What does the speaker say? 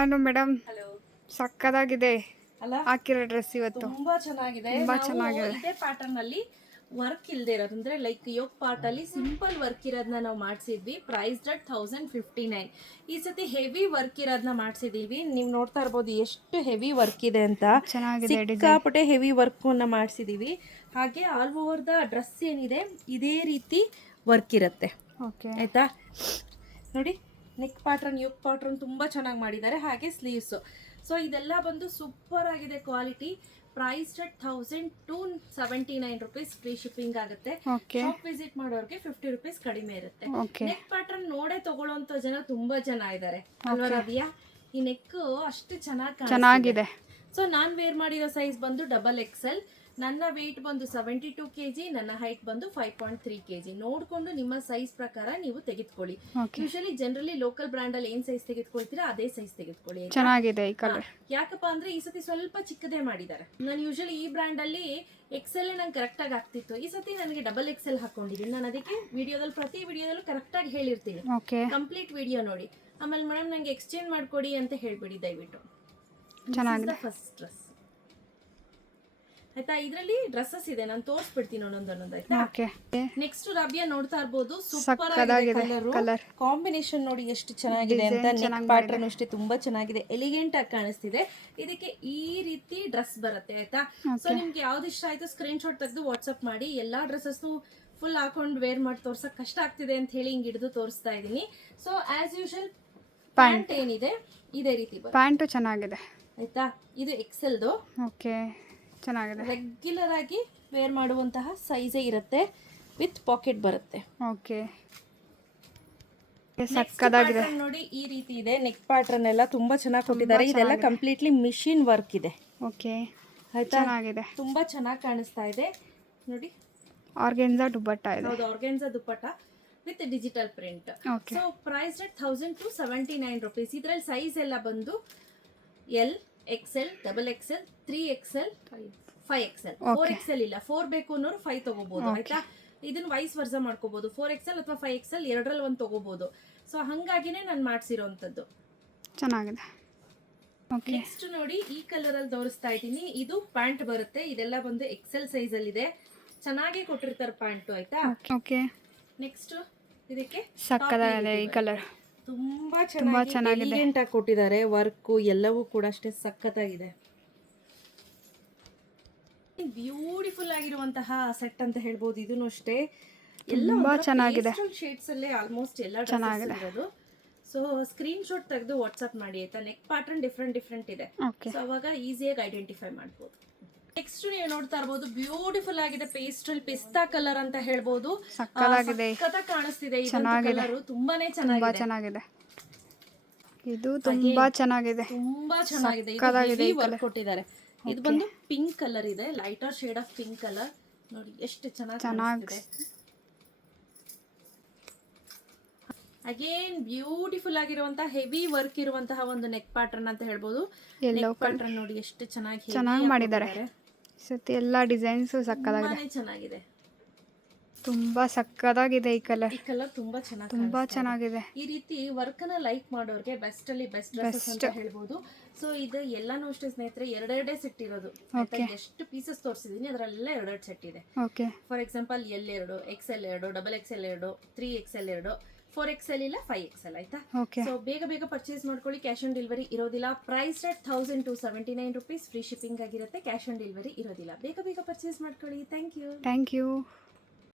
ನಾನು madam hello. ಸಕ್ಕದಾಗಿದೆ ಅಲ್ಲ ಹಾಕಿರೋ ಡ್ರೆಸ್ ಇವತ್ತು ತುಂಬಾ ಚೆನ್ನಾಗಿದೆ. ತುಂಬಾ ನಾವು ಚೆನ್ನಾಗಿದೆ. ಇದೇ ಪ್ಯಾಟರ್ನ್ ಅಲ್ಲಿ ವರ್ಕ್ ಇಲ್ಲದೆ ಇರೋದು ಅಂದ್ರೆ ಲೈಕ್ ಯೋಗ್ ಪಾರ್ಟ್ ಅಲ್ಲಿ ಸಿಂಪಲ್ ವರ್ಕ್ ಇರೋದನ್ನ ನಾವು ಮಾಡಿಸಿದ್ವಿ. Price at 1059. ಈ ಸತಿ ಹೆವಿ ವರ್ಕ್ ಇರೋದನ್ನ ಮಾಡಿಸಿದೀವಿ. ನೀವು ನೋಡ್ತಾ ಇರ್ಬೋದು ಎಷ್ಟು ಹೆವಿ ವರ್ಕ್ ಇದೆ ಅಂತ. ಚೆನ್ನಾಗಿದೆ ಡಿಸೈನ್. ಸಿಕ್ಕಾಪಟ್ಟೆ ಹೆವಿ ವರ್ಕ್ ಅನ್ನ ಮಾಡಿಸಿದೀವಿ. ಹಾಗೆ ಆಲ್ ಓವರ್ ದ ಡ್ರೆಸ್ ಏನಿದೆ ಇದೇ ರೀತಿ ವರ್ಕ್ ಇರುತ್ತೆ. ಓಕೆ ಆಯ್ತಾ, ನೋಡಿ ನೆಕ್ ಪ್ಯಾಟ್ರನ್ ಯೋಗ್ ಪ್ಯಾಟ್ರನ್ ತುಂಬಾ ಚೆನ್ನಾಗಿ ಮಾಡಿದ್ದಾರೆ. ಹಾಗೆ ಸ್ಲೀವ್ಸ್. ಸೊ ಇದೆಲ್ಲ ಬಂದು ಸೂಪರ್ ಆಗಿದೆ quality. Price at 1279 rupees. Free shipping ಆಗುತ್ತೆ. ಓಕೆ ಶಾಪ್ ವಿಸಿಟ್ ಮಾಡೋರಿಗೆ 50 rupees ಕಡಿಮೆ ಇರುತ್ತೆ. ಓಕೆ ನೆಕ್ ಪ್ಯಾಟರ್ನ್ ನೋಡೇ ತಗೊಳ್ಳೋಂತ ಜನ ತುಂಬಾ ಜನ ಇದ್ದಾರೆ ಅಲ್ವಾ ರವಿಯಾ? ಈ ನೆಕ್ ಅಷ್ಟು ಚೆನ್ನಾಗಿದೆ. ಸೊ ನಾನ್ ವೇರ್ ಮಾಡಿರೋ ಸೈಜ್ ಬಂದು XXL. ನನ್ನ ವೆಯ್ಟ್ ಬಂದು 72 kg. ನನ್ನ ಹೈಟ್ ಬಂದು 5.3 kg. ನೋಡ್ಕೊಂಡು ನಿಮ್ಮ ಸೈಜ್ ಪ್ರಕಾರ ನೀವು ತೆಗೆದುಕೊಳ್ಳಿ. ಯೂಶಲಿ ಜನರಲಿ ಲೋಕಲ್ ಬ್ರ್ಯಾಂಡ್ ಅಲ್ಲಿ ಏನ್ ಸೈಜ್ ತೆಗೆದುಕೊಳ್ತೀರಾ ಅದೇ ಸೈಜ್ ತೆಗೆದುಕೊಳ್ಳಿ. ಚೆನ್ನಾಗಿದೆ ಈ ಕಲರ್. ಯಾಕಪ್ಪ ಅಂದ್ರೆ ಈ ಸತಿ ಸ್ವಲ್ಪ ಚಿಕ್ಕದೇ ಮಾಡಿದ್ದಾರೆ. ನಾನು ಯೂಶಲಿ ಈ ಬ್ರ್ಯಾಂಡ್ ಅಲ್ಲಿ XL ನಂಗೆ ಕರೆಕ್ಟ್ ಆಗಿ ಆಗ್ತಿತ್ತು. ಈ ಸತಿ ನನಗೆ XXL ಹಾಕೊಂಡಿದ್ದೀನಿ. ನಾನು ಅದಕ್ಕೆ ವಿಡಿಯೋದಲ್ಲಿ ಪ್ರತಿ ವಿಡಿಯೋದಲ್ಲೂ ಕರೆಕ್ಟ್ ಆಗಿ ಹೇಳಿರ್ತೀನಿ. ಕಂಪ್ಲೀಟ್ ವಿಡಿಯೋ ನೋಡಿ. ಆಮೇಲೆ ಮೇಡಮ್ ನಂಗೆ ಎಕ್ಸ್ಚೇಂಜ್ ಮಾಡ್ಕೊಡಿ ಅಂತ ಹೇಳ್ಬಿಡಿ ದಯವಿಟ್ಟು. ಚೆನ್ನಾಗಿದೆ ಫಸ್ಟ್ ಡ್ರೆಸ್ ಆಯ್ತಾ. ಇದರಲ್ಲಿ ಡ್ರೆಸ್ಸಸ್ ಇದೆ, ನಾನು ತೋರಿಸ್ಬಿಡ್ತೀನಿ ಒಂದೊಂದೊಂದು. ಆಯ್ತಾ, ನೆಕ್ಸ್ಟ್ ರಬಿಯಾ ನೋಡ್ತಾ ಇರ್ಬೋದು. ಸೂಪರ್ ಆಗಿದೆ ಕಲರ್ ಕಾಂಬಿನೇಷನ್. ನೋಡಿ ಎಷ್ಟು ಚೆನ್ನಾಗಿದೆ ಅಂತ. ನೆಕ್ ಪ್ಯಾಟರ್ನ್ ಅಷ್ಟೇ ತುಂಬಾ ಚೆನ್ನಾಗಿದೆ. ಎಲಿಗೆಂಟ್ ಆಗಿ ಕಾಣಿಸ್ತಿದೆ. ಇದಕ್ಕೆ ಈ ರೀತಿ ಡ್ರೆಸ್ ಬರುತ್ತೆ. ಆಯ್ತಾ, ಸೊ ನಿಮ್ಗೆ ಯಾವ್ದು ಇಷ್ಟ ಆಯ್ತು ಸ್ಕ್ರೀನ್ ಶಾಟ್ ತೆಗೆದು ವಾಟ್ಸ್ಆಪ್ ಮಾಡಿ. ಎಲ್ಲಾ ಡ್ರೆಸ್ಸಸ್ ಫುಲ್ ಹಾಕೊಂಡು ವೇರ್ ಮಾಡಿ ತೋರ್ಸಕ್ ಕಷ್ಟ ಆಗ್ತಿದೆ ಅಂತ ಹೇಳಿ ಹಿಂಗ್ ಹಿಡಿದು ತೋರಿಸ್ತಾ ಇದೀನಿ. ಸೊ ಆಸ್ ಯೂಶುವಲ್ ಪ್ಯಾಂಟ್ ಏನಿದೆ ಇದೇ ರೀತಿ ಪ್ಯಾಂಟ್ ಚೆನ್ನಾಗಿದೆ. ಆಯ್ತಾ, ಇದು XLದು. ಓಕೆ, ಚೆನ್ನಾಗಿದೆ. ರೆಗ್ಯುಲರ್ ಆಗಿ ವೇರ್ ಮಾಡುವಂತಹ ಸೈಜೇ ಇರುತ್ತೆ. ವಿತ್ ಪಾಕೆಟ್ ಬರುತ್ತೆ. ಓಕೆ, ಸಕ್ಕದಾಗಿದೆ. ನೋಡಿ ಈ ರೀತಿ ಇದೆ. ನೆಕ್ ಪ್ಯಾಟರ್ನ್ ಎಲ್ಲ ತುಂಬಾ ಚೆನ್ನಾಗಿ ಕೊಟ್ಟಿದ್ದಾರೆ. ಇದೆಲ್ಲ ಕಂಪ್ಲೀಟ್ಲಿ ಮಿಷಿನ್ ವರ್ಕ್ ಇದೆ. ಓಕೆ, ಆಯ್ತಾ, ಚೆನ್ನಾಗಿದೆ. ತುಂಬಾ ಚೆನ್ನಾಗಿ ಕಾಣಿಸ್ತಾ ಇದೆ. ನೋಡಿ ಆರ್ಗೆನ್ಜಾ ದುಪ್ಪಟ್ಟ ಇದೆ. ಹೌದು, organza dupatta with digital print. So price at 1279 rupees. ಇದರಲ್ಲಿ ಸೈಜ್ ಎಲ್ಲ ಬಂದು L, XL, XXL, 3XL, 5XL. 4XL ಇಲ್ಲ. 4 ಬೇಕು ಅನ್ನೋರು 5 ತಗೋಬಹುದು. ಆಯ್ತಾ, ಇದನ್ನ ವೈಸ್ ವರ್ಸ ಮಾಡ್ಕೋಬಹುದು. 4XL ಅಥವಾ 5XL ಎರಡರಲ್ಲಿ ಒಂದು ತಗೋಬಹುದು. ಸೊ ಹಂಗಾಗಿನೇ ನಾನು ಮಾಡಿಸಿರೋಂಥದ್ದು. ಚೆನ್ನಾಗಿದೆ. ನೆಕ್ಸ್ಟ್ ನೋಡಿ ಈ ಕಲರ್ ಅಲ್ಲಿ ತೋರಿಸ್ತಾ ಇದ್ದೀನಿ. ಇದು ಪ್ಯಾಂಟ್ ಬರುತ್ತೆ. ಇದೆಲ್ಲ ಬಂದು XL ಸೈಜ್ ಅಲ್ಲಿ ಇದೆ. ಚೆನ್ನಾಗಿ ಕೊಟ್ಟಿರ್ತಾರೆ ಪ್ಯಾಂಟ್. ಆಯ್ತಾ, ನೆಕ್ಸ್ಟ್ ಇದಕ್ಕೆ ಸಕ್ಕದಾಗಿದೆ ಈ ಕಲರ್. ತುಂಬಾ ಚೆನ್ನಾಗಿ ಎಲಿಗೆಂಟ್ ಆಗಿ ಕೊಟ್ಟಿದ್ದಾರೆ. ವರ್ಕ್ ಎಲ್ಲವೂ ಕೂಡ ಅಷ್ಟೇ ಸಖತ್ತಾಗಿದೆ. ಬ್ಯೂಟಿಫುಲ್ ಆಗಿರುವಂತಹ ಸೆಟ್ ಅಂತ ಹೇಳ್ಬೋದು. ಇದನ್ನು ಅಷ್ಟೇ ತುಂಬಾ ಚೆನ್ನಾಗಿದೆ. ಶೇಡ್ಸ್ ಅಲ್ಲೇ ಆಲ್ಮೋಸ್ಟ್ ಎಲ್ಲ ಡ್ರೆಸ್ಸಸ್ ಇರೋದು. ಸೊ ಸ್ಕ್ರೀನ್ ಶಾಟ್ ತೆಗೆದು ವಾಟ್ಸ್ಆಪ್ ಮಾಡಿ. ಆಯ್ತಾ, ನೆಕ್ ಪ್ಯಾಟರ್ನ್ ಡಿಫ್ರೆಂಟ್ ಇದೆ. ಸೊ ಅವಾಗ ಈಸಿಯಾಗಿ ಐಡೆಂಟಿಫೈ ಮಾಡ್ಬೋದು. ನೆಕ್ಸ್ಟ್ ನೀವು ನೋಡ್ತಾ ಇರಬಹುದು, ಬ್ಯೂಟಿಫುಲ್ ಆಗಿದೆ. ಪೇಸ್ಟಲ್ ಪಿಸ್ತಾ ಕಲರ್ ಅಂತ ಹೇಳ್ಬೋದು. ಸಖತ್ತಾಗಿ ಕಾಣಿಸ್ತಿದೆ. ಕಲರ್ ತುಂಬಾನೇ ಚೆನ್ನಾಗಿದೆ. ಇದು ತುಂಬಾ ಚೆನ್ನಾಗಿದೆ. ವರ್ಕ್ ಕೊಟ್ಟಿದ್ದಾರೆ. ಇದು ಬಂದು ಪಿಂಕ್ ಕಲರ್ ಇದೆ. Lighter shade of pink colour. ನೋಡಿ ಎಷ್ಟು ಚೆನ್ನಾಗಿದೆ. ಅಗೇನ್ ಬ್ಯೂಟಿಫುಲ್ ಆಗಿರುವಂತಹ ಹೆವಿ ವರ್ಕ್ ಇರುವಂತಹ ಒಂದು ನೆಕ್ ಪ್ಯಾಟರ್ನ್ ಅಂತ ಹೇಳ್ಬೋದು. ನೆಕ್ ಪ್ಯಾಟರ್ನ್ ನೋಡಿ ಎಷ್ಟು ಚೆನ್ನಾಗಿ ಮಾಡಿದ್ದಾರೆ. ಸತಿ ಎಲ್ಲ ಡಿಸೈನ್ಸ್ ಚೆನ್ನಾಗಿದೆ. ತುಂಬಾ ಸಕ್ಕದಾಗಿದೆ ಈ ಕಲರ್. ತುಂಬಾ ಚೆನ್ನಾಗಿದೆ. ಈ ರೀತಿ ವರ್ಕ್ ನ ಲೈಕ್ ಮಾಡೋರ್ಗೆ ಬೆಸ್ಟ್ ಅಲ್ಲಿ ಬೆಸ್ಟ್ ಡ್ರೆಸ್ಸಸ್ ಅಂತ ಹೇಳ್ಬೋದು. ಸೊ ಇದು ಎಲ್ಲಾನು ಅಷ್ಟೇ ಸ್ನೇಹಿತರೆ, ಎರಡೆರಡೇ ಸೆಟ್ ಇರೋದು. ಎಷ್ಟು ಪೀಸಸ್ ತೋರಿಸಿದೀನಿ ಅದರಲ್ಲೆಲ್ಲ ಎರಡೆರಡು ಸೆಟ್ ಇದೆ. For example L 2, XL 2, XXL 2, 3XL 2, 4XL ಇಲ್ಲ, 5XL. ಆಯ್ತಾ, ಸೊ ಬೇಗ ಪರ್ಚೇಸ್ ಮಾಡ್ಕೊಳ್ಳಿ. ಕ್ಯಾಶ್ ಆನ್ ಡೆಲಿವರಿ ಇರೋದಿಲ್ಲ. Price rate 1279 rupees. Free shipping ಆಗಿರುತ್ತೆ. ಕ್ಯಾಶ್ ಆನ್ ಡೆಲಿವರಿ ಇರೋದಿಲ್ಲ. ಬೇಗ ಪರ್ಚೇಸ್ ಮಾಡ್ಕೊಳ್ಳಿ. Thank you.